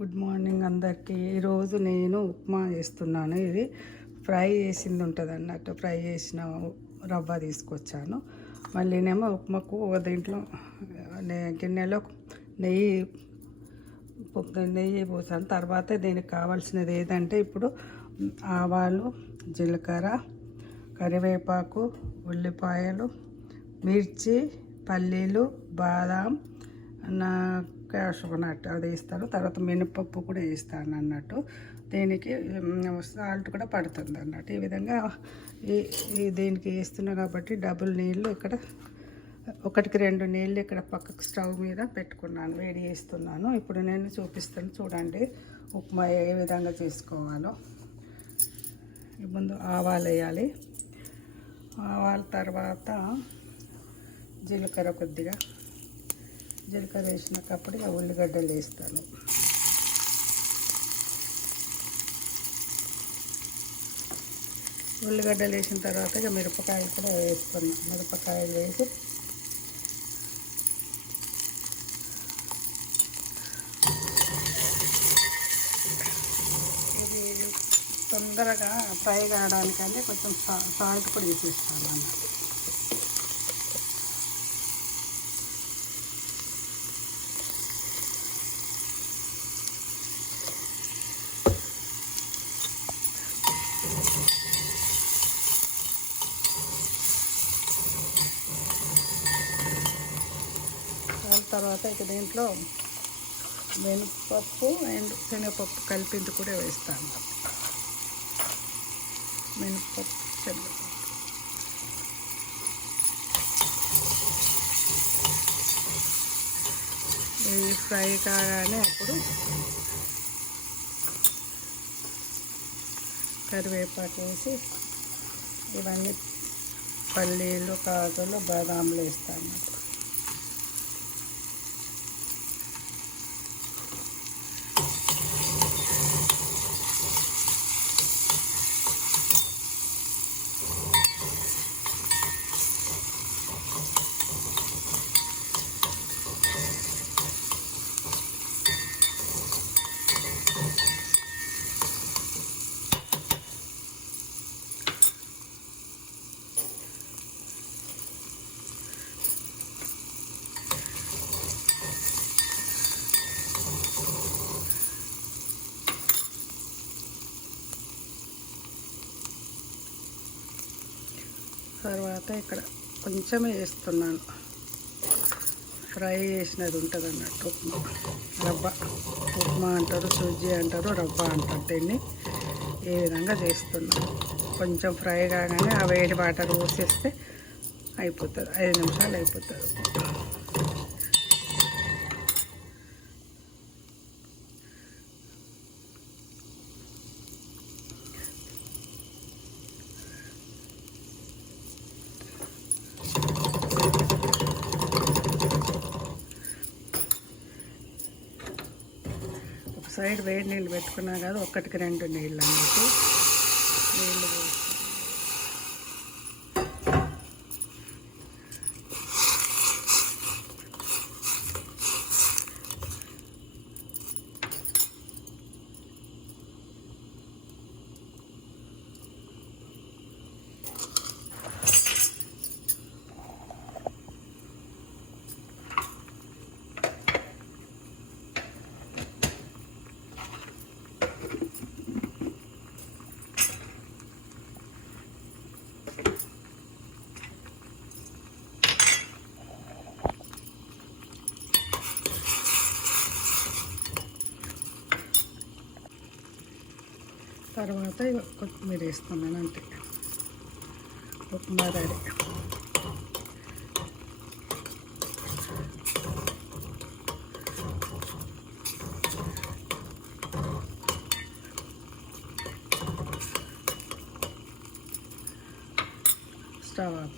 Good morning అందరికీ. ఈరోజు నేను ఉప్మా చేస్తున్నాను. ఇది ఫ్రై చేసింది ఉంటుంది అన్నట్టు. ఫ్రై చేసిన రవ్వ తీసుకొచ్చాను. మళ్ళీనేమో ఉప్మాకు ఒక దీంట్లో గిన్నెలో నెయ్యి పోసాను. తర్వాత దీనికి కావాల్సినది ఏదంటే ఇప్పుడు ఆవాలు, జీలకర్ర, కరివేపాకు, ఉల్లిపాయలు, మిర్చి, పల్లీలు, బాదాం, క్యాషనట్ అది వేస్తాను. తర్వాత మినపప్పు కూడా వేస్తాను అన్నట్టు. దీనికి సాల్ట్ కూడా పడుతుంది అన్నట్టు. ఈ విధంగా దీనికి వేస్తున్నా కాబట్టి డబుల్ నీళ్ళు ఇక్కడ 1-2 నీళ్ళు ఇక్కడ పక్కకు స్టవ్ మీద పెట్టుకున్నాను, వేడి చేస్తున్నాను. ఇప్పుడు నేను చూపిస్తాను చూడండి ఉప్మా ఏ విధంగా చేసుకోవాలో. ముందు ఆవాలు వేయాలి. ఆవాల తర్వాత జీలకర్ర కొద్దిగా, జీలకర్ర వేసినప్పుడు ఉల్లిగడ్డలు వేస్తాను. ఉల్లిగడ్డలు వేసిన తర్వాత ఇక మిరపకాయలు కూడా వేస్తున్నాను. మిరపకాయలు వేసి ఇది తొందరగా ఫ్రై కావడానికని కొంచెం సాల్ట్ కూడా వేసేస్తాను అన్నమాట. తర్వాత ఇక దీంట్లో మినపప్పు అండ్ శనగపప్పు కలిపింది కూడా వేస్తాను. మినపప్పు, శనగపప్పు ఇది ఫ్రై కాగానే అప్పుడు కరివేపాకు వేసి ఇవన్నీ పల్లీలు, కాజులు, బాదాములు వేస్తాను. తర్వాత ఇక్కడ కొంచెమే వేస్తున్నాను. ఫ్రై చేసినది ఉంటుంది అన్నట్టు ఉప్మా, రవ్వ ఉప్మా అంటారు, సుజ్జీ అంటారు, రవ్వ అంటారు. దీన్ని ఈ విధంగా చేస్తున్నాను. కొంచెం ఫ్రై కాగానే ఆ వేడి వాటర్ పోసేస్తే అయిపోతుంది. 5 నిమిషాలు అయిపోతుంది. సైడ్ వేడి నీళ్ళు పెట్టుకున్నా కదా, 1-2 నీళ్ళు అన్నట్టు నీళ్ళు తర్వాత కొత్తిమీర వేస్తున్నాను. అంతే, ఉప్మా రెడీ. Stove off.